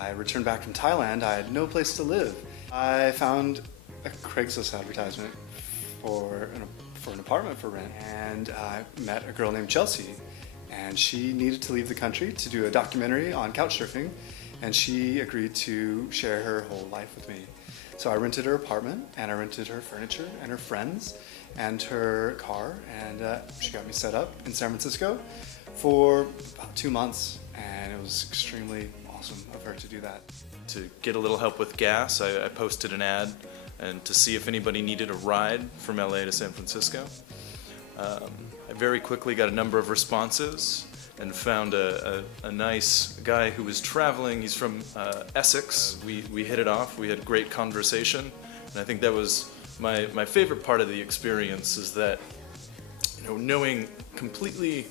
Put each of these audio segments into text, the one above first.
I returned back from Thailand. I had no place to live. I found a Craigslist advertisement for an apartment for rent, and I met a girl named Chelsea, and she needed to leave the country to do a documentary on couchsurfing, and she agreed to share her whole life with me. So I rented her apartment, and I rented her furniture and her friends and her car, and she got me set up in San Francisco for about 2 months, and it was extremely awesome of her to do that. To get a little help with gas, I posted an ad and to see if anybody needed a ride from LA to San Francisco. I very quickly got a number of responses and found a nice guy who was traveling. He's from Essex. We hit it off. We had great conversation, and I think that was my favorite part of the experience, is that, knowing completely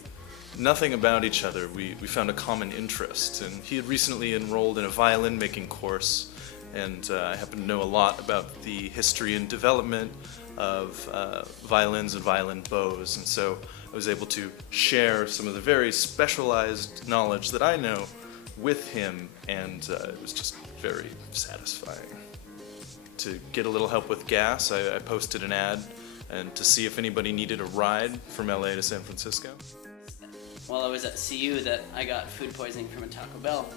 nothing about each other, we found a common interest. And he had recently enrolled in a violin making course, and I happen to know a lot about the history and development of violins and violin bows, and so I was able to share some of the very specialized knowledge that I know with him, and it was just very satisfying. To get a little help with gas, I posted an ad and to see if anybody needed a ride from LA to San Francisco. While I was at CU, that I got food poisoning from a Taco Bell,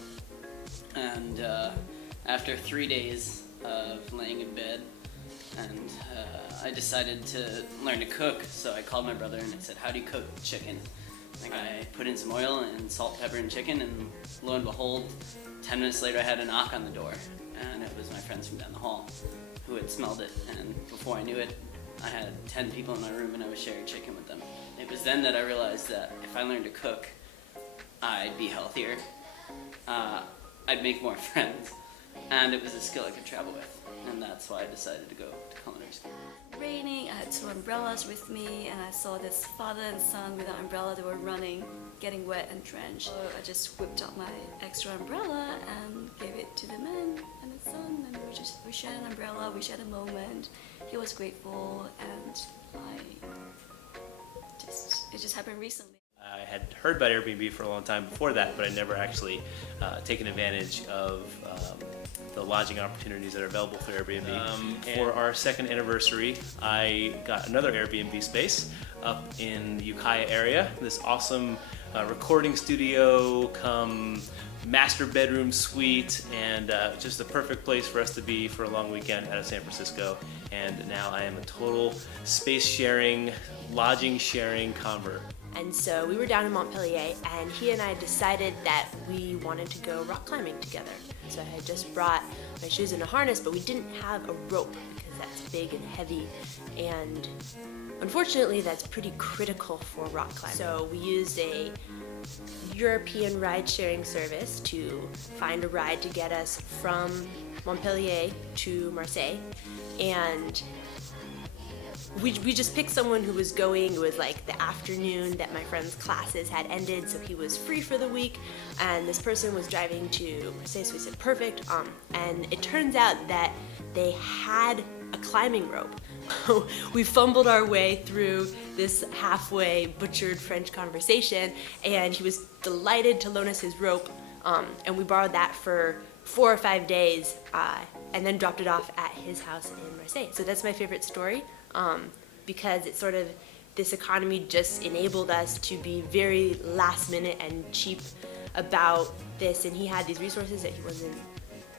and after 3 days of laying in bed, and I decided to learn to cook, so I called my brother and I said, "How do you cook chicken?" I put in some oil and salt, pepper, and chicken, and lo and behold, 10 minutes later I had a knock on the door, and it was my friends from down the hall who had smelled it, and before I knew it, I had 10 people in my room and I was sharing chicken with them. It was then that I realized that if I learned to cook, I'd be healthier, I'd make more friends, and it was a skill I could travel with, and that's why I decided to go to culinary school. Raining, I had 2 umbrellas with me, and I saw this father and son with an umbrella. They were running, getting wet and drenched. So I just whipped out my extra umbrella and gave it to the man and the son, and we shared an umbrella, we shared a moment. He was grateful, and it just happened recently. I had heard about Airbnb for a long time before that, but I never actually taken advantage of the lodging opportunities that are available through Airbnb. For our 2nd anniversary, I got another Airbnb space up in the Ukiah area. This awesome recording studio come master bedroom suite, and just the perfect place for us to be for a long weekend out of San Francisco. And now I am a total space sharing, lodging sharing convert. And so we were down in Montpellier, and he and I decided that we wanted to go rock climbing together. So I had just brought my shoes and a harness, but we didn't have a rope because that's big and heavy, and unfortunately that's pretty critical for rock climbing. So we used a European ride-sharing service to find a ride to get us from Montpellier to Marseille, and we just picked someone who was going. It was like the afternoon that my friend's classes had ended, so he was free for the week, and this person was driving to Marseille, so we said perfect. And it turns out that they had a climbing rope. We fumbled our way through this halfway butchered French conversation, and he was delighted to loan us his rope, and we borrowed that for 4 or 5 days, and then dropped it off at his house in Marseille. So that's my favorite story, because it's sort of, this economy just enabled us to be very last minute and cheap about this, and he had these resources that he wasn't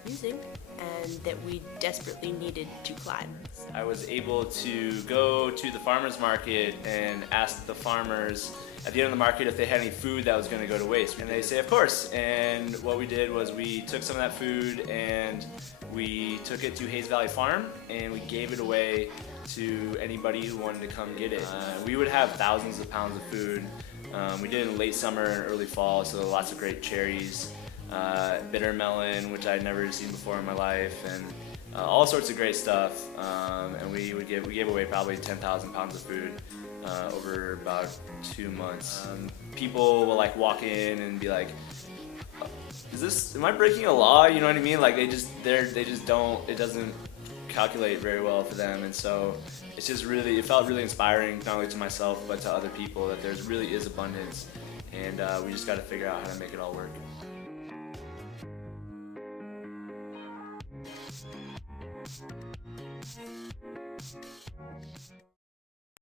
using and that we desperately needed to climb. I was able to go to the farmer's market and ask the farmers at the end of the market if they had any food that was going to go to waste, and they say of course. And what we did was we took some of that food and we took it to Hayes Valley Farm and we gave it away to anybody who wanted to come get it. We would have thousands of pounds of food. We did it in late summer and early fall, so lots of great cherries, bitter melon, which I'd never seen before in my life, and all sorts of great stuff. And we gave away probably 10,000 pounds of food over about 2 months. People will like walk in and be like, am I breaking a law? You know what I mean? Like they just don't, it doesn't calculate very well for them, and so it's just really, it felt really inspiring, not only to myself but to other people, that there really is abundance, and we just got to figure out how to make it all work.